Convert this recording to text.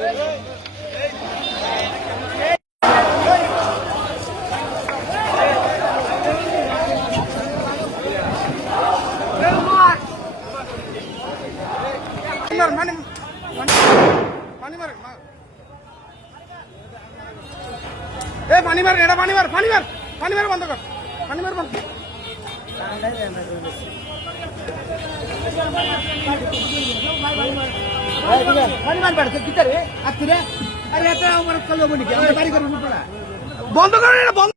பணிமார் பணிமார் பணிமார் பணிமார் பணிமார் பணிமார் பணிமார் বন্ধ করুন বন্ধ